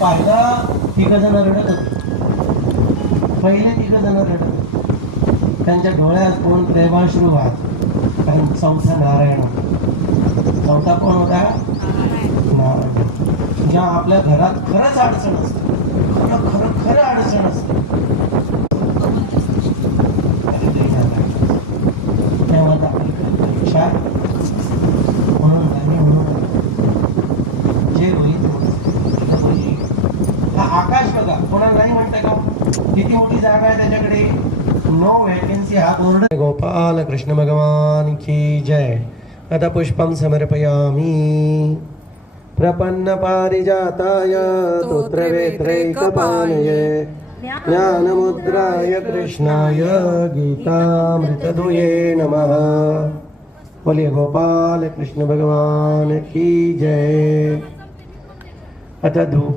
पहिला 3 जण रडत होते. पहिले 3 जण रडत होते. त्यांच्या डोळ्यात कोण प्रेमाश्रू वाहत. कारण चौथा नारायण होता. चौथा कोण होता? नारायण. ज्या आपल्या घरात खरंच अडचण असते, खरं खरं खरं अडचण असते, तेव्हा म्हणून जे होईल हा आकाश बघा, कोणाला नाही म्हणताय का? किती मोठी जागा आहे त्याच्याकडे, नो वॅकन्सी हा बोर्ड. गोपाल कृष्ण भगवान की जय. आता पुष्पम समर्पयामी. प्रपन्न पारिजाताय तोत्रवेत्रैकपाणये ज्ञानमुद्राय कृष्णाय गीतामृतदुये नमः. बोलिए गोपाल कृष्ण भगवान की जय. आता धूप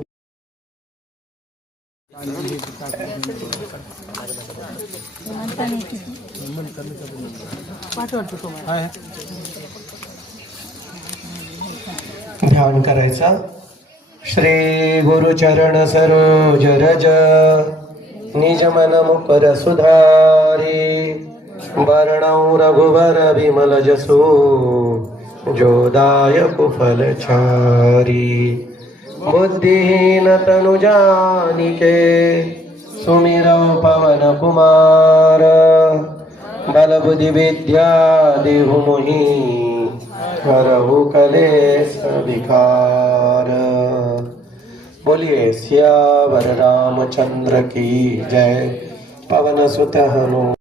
ध्यान करायचा. श्री गुरुचरण सरोज रज निज मन मुकर सुधारी वर्णौ रघुवर विमल जसु जोदायक फलचारी. बुद्धिहीन तनु जानिके सुमिरौ पवन कुमार. बल बुद्धि विद्या देहु मोहि हरहु कलेश विकार. बोलिए सियावर रामचंद्र की जय. पवन सुत हनुमान.